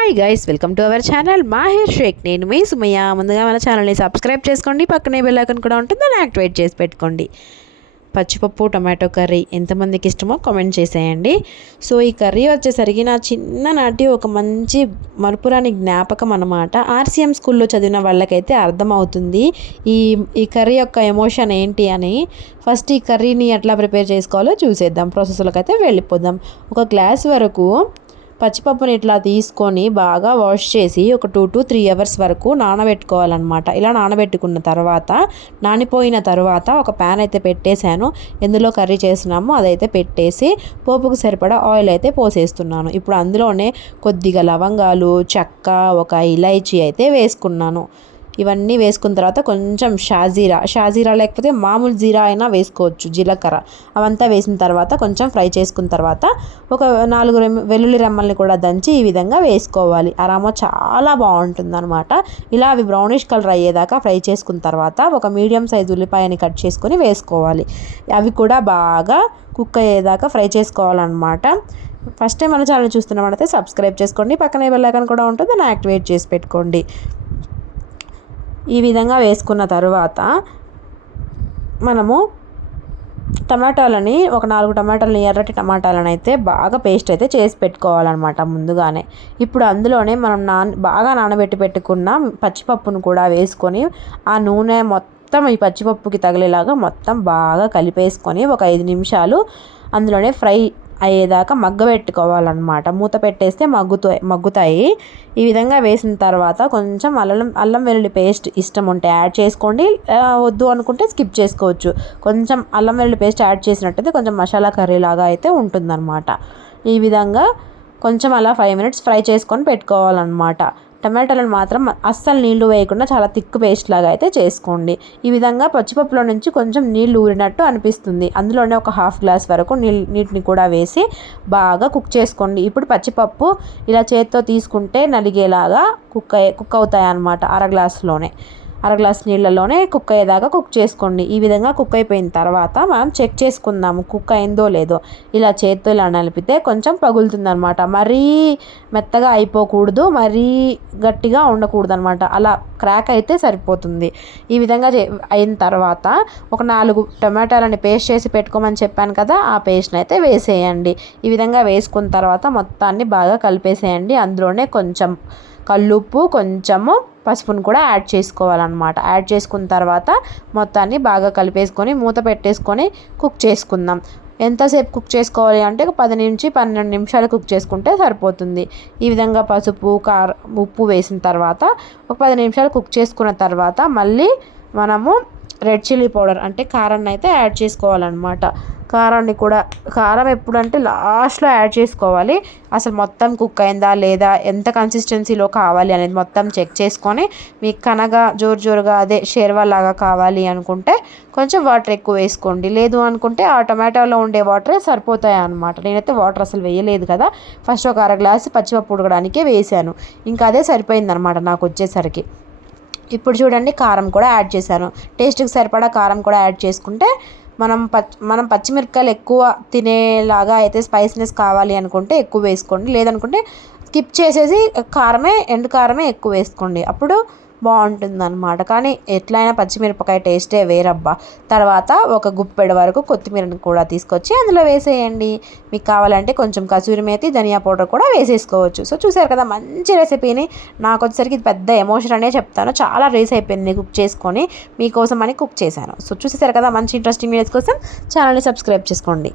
Hi guys, welcome to our channel Mahir Shaikh. నేను మీ Sumayya. ముందుగా మన ఛానల్ని సబ్స్క్రైబ్ చేసుకోండి, పక్కనే బెల్ ఐకాన్ కూడా ఉంటుంది, దాన్ని యాక్టివేట్ చేసి పెట్టుకోండి. పచ్చిపప్పు టమాటో కర్రీ ఎంతమందికి ఇష్టమో కామెంట్ చేసేయండి. సో ఈ కర్రీ వచ్చేసరికి నా చిన్ననాటి ఒక మంచి మరుపురాని జ్ఞాపకం అన్నమాట. ఆర్సీఎం స్కూల్లో చదివిన వాళ్ళకైతే అర్థమవుతుంది ఈ కర్రీ యొక్క ఎమోషన్ ఏంటి అని. ఫస్ట్ ఈ కర్రీని ఎట్లా ప్రిపేర్ చేసుకోవాలో చూసేద్దాం. ప్రాసెస్లోకి అయితే వెళ్ళిపోదాం. ఒక గ్లాస్ వరకు పచ్చిపప్పుని ఇట్లా తీసుకొని బాగా వాష్ చేసి ఒక 2 to 3 hours వరకు నానబెట్టుకోవాలన్నమాట. ఇలా నానబెట్టుకున్న తర్వాత నానిపోయిన తర్వాత ఒక ప్యాన్ అయితే పెట్టేశాను. ఎందులో కర్రీ చేస్తున్నామో అదైతే పెట్టేసి పోపుకు సరిపడా ఆయిల్ అయితే పోసేస్తున్నాను. ఇప్పుడు అందులోనే కొద్దిగా లవంగాలు, చెక్క, ఒక ఇలైచీ అయితే వేసుకున్నాను. ఇవన్నీ వేసుకున్న తర్వాత కొంచెం షాజీరా లేకపోతే మామూలు జీరా అయినా వేసుకోవచ్చు, జీలకర్ర. అవంతా వేసిన తర్వాత కొంచెం ఫ్రై చేసుకున్న తర్వాత ఒక 4 వెల్లుల్లి రెమ్మల్ని కూడా దంచి ఈ విధంగా వేసుకోవాలి. అరామో చాలా బాగుంటుంది అనమాట. ఇలా అవి బ్రౌనిష్ కలర్ అయ్యేదాకా ఫ్రై చేసుకున్న తర్వాత ఒక మీడియం సైజు ఉల్లిపాయని కట్ చేసుకొని వేసుకోవాలి. అవి కూడా బాగా కుక్ అయ్యేదాకా ఫ్రై చేసుకోవాలన్నమాట. ఫస్ట్ టైం మన ఛానల్ చూస్తున్నామంటే సబ్స్క్రైబ్ చేసుకోండి, పక్కనే బెల్ ఐకాన్ కూడా ఉంటుంది, దాన్ని యాక్టివేట్ చేసి పెట్టుకోండి. ఈ విధంగా వేసుకున్న తర్వాత మనము టమాటాలని ఒక 4 టమాటాలని, ఎర్రటి టమాటాలను అయితే బాగా పేస్ట్ అయితే చేసి పెట్టుకోవాలన్నమాట ముందుగానే. ఇప్పుడు అందులోనే మనం బాగా నానబెట్టి పెట్టుకున్న పచ్చిపప్పును కూడా వేసుకొని ఆ నూనె మొత్తం ఈ పచ్చిపప్పుకి తగిలేలాగా మొత్తం బాగా కలిపేసుకొని ఒక 5 నిమిషాలు అందులోనే ఫ్రై అయ్యేదాకా మగ్గబెట్టుకోవాలన్నమాట. మూత పెట్టేస్తే మగ్గుతాయి. ఈ విధంగా వేసిన తర్వాత కొంచెం అల్లం వెల్లుల్లి పేస్ట్ ఇష్టం ఉంటే యాడ్ చేసుకోండి, వద్దు అనుకుంటే స్కిప్ చేసుకోవచ్చు. కొంచెం అల్లం వెల్లుల్లి పేస్ట్ యాడ్ చేసినట్టయితే కొంచెం మసాలా కర్రీ లాగా అయితే ఉంటుందన్నమాట. ఈ విధంగా కొంచెం అలా 5 minutes ఫ్రై చేసుకొని పెట్టుకోవాలన్నమాట. టమాటాలను మాత్రం అస్సలు నీళ్లు వేయకుండా చాలా థిక్ పేస్ట్ లాగా అయితే చేసుకోండి. ఈ విధంగా పచ్చిపప్పులో నుంచి కొంచెం నీళ్లు ఊరినట్టు అనిపిస్తుంది. అందులోనే ఒక 1/2 glass వరకు నీటిని కూడా వేసి బాగా కుక్ చేసుకోండి. ఇప్పుడు పచ్చిపప్పు ఇలా చేత్తో తీసుకుంటే నలిగేలాగా కుక్ అవుతాయి అన్నమాట. అర గ్లాస్ నీళ్ళలోనే కుక్ అయ్యేదాకా కుక్ చేసుకోండి. ఈ విధంగా కుక్ అయిపోయిన తర్వాత మనం చెక్ చేసుకుందాము కుక్ అయిందో లేదో. ఇలా చేత్తో ఇలా నలిపితే కొంచెం పగులుతుందనమాట. మరీ మెత్తగా అయిపోకూడదు, మరీ గట్టిగా ఉండకూడదు అనమాట. అలా క్రాక్ అయితే సరిపోతుంది. ఈ విధంగా అయిన తర్వాత ఒక 4 టమాటాలని పేస్ట్ చేసి పెట్టుకోమని చెప్పాను కదా, ఆ పేస్ట్ని అయితే వేసేయండి. ఈ విధంగా వేసుకున్న తర్వాత మొత్తాన్ని బాగా కలిపేసేయండి. అందులోనే కొంచెం కల్లుప్పు, కొంచెము పసుపును కూడా యాడ్ చేసుకోవాలన్నమాట. యాడ్ చేసుకున్న తర్వాత మొత్తాన్ని బాగా కలిపేసుకొని మూత పెట్టేసుకొని కుక్ చేసుకుందాం. ఎంతసేపు కుక్ చేసుకోవాలి అంటే 10 నుంచి 12 నిమిషాలు కుక్ చేసుకుంటే సరిపోతుంది. ఈ విధంగా పసుపు, ఉప్పు వేసిన తర్వాత ఒక 10 నిమిషాలు కుక్ చేసుకున్న తర్వాత మళ్ళీ మనము రెడ్ చిల్లీ పౌడర్ అంటే కారాన్ని అయితే యాడ్ చేసుకోవాలన్నమాట. కారం ఎప్పుడంటే లాస్ట్లో యాడ్ చేసుకోవాలి. అసలు మొత్తం కుక్ అయిందా లేదా, ఎంత కన్సిస్టెన్సీలో కావాలి అనేది మొత్తం చెక్ చేసుకొని మీకు కనగా జోరుగా అదే షేర్వా లాగా కావాలి అనుకుంటే కొంచెం వాటర్ ఎక్కువ వేసుకోండి. లేదు అనుకుంటే ఆ టమాటోలో ఉండే వాటరే సరిపోతాయి అన్నమాట. నేనైతే వాటర్ అసలు వేయలేదు కదా, ఫస్ట్ ఒక 1/2 glass పచ్చిపప్పు ఉడకడానికే వేసాను. ఇంకా అదే సరిపోయిందనమాట నాకు వచ్చేసరికి. ఇప్పుడు చూడండి కారం కూడా యాడ్ చేశాను. టేస్ట్కి సరిపడా కారం కూడా యాడ్ చేసుకుంటే మనం పచ్చిమిరపకాయలు ఎక్కువ తినేలాగా అయితే స్పైసీనెస్ కావాలి అనుకుంటే ఎక్కువ వేసుకోండి. లేదనుకుంటే స్కిప్ చేసేసి ఎండు కారమే ఎక్కువ వేసుకోండి, అప్పుడు బాగుంటుందన్నమాట. కానీ ఎట్లయినా పచ్చిమిరపకాయ టేస్టే వేరబ్బా. తర్వాత ఒక గుప్పెడు వరకు కొత్తిమీరని కూడా తీసుకొచ్చి అందులో వేసేయండి. మీకు కావాలంటే కొంచెం కసూరి మేతి, ధనియా పౌడర్ కూడా వేసేసుకోవచ్చు. సో చూసారు కదా మంచి రెసిపీని. నాకు వచ్చేసరికి ఇది పెద్ద ఎమోషన్ అనే చెప్తాను. చాలా రేస్ అయిపోయింది కుక్ చేసుకొని, మీకోసం అని కుక్ చేశాను. సో చూసేసారు కదా, మంచి ఇంట్రెస్టింగ్ వీడియోస్ కోసం ఛానల్ని సబ్స్క్రైబ్ చేసుకోండి.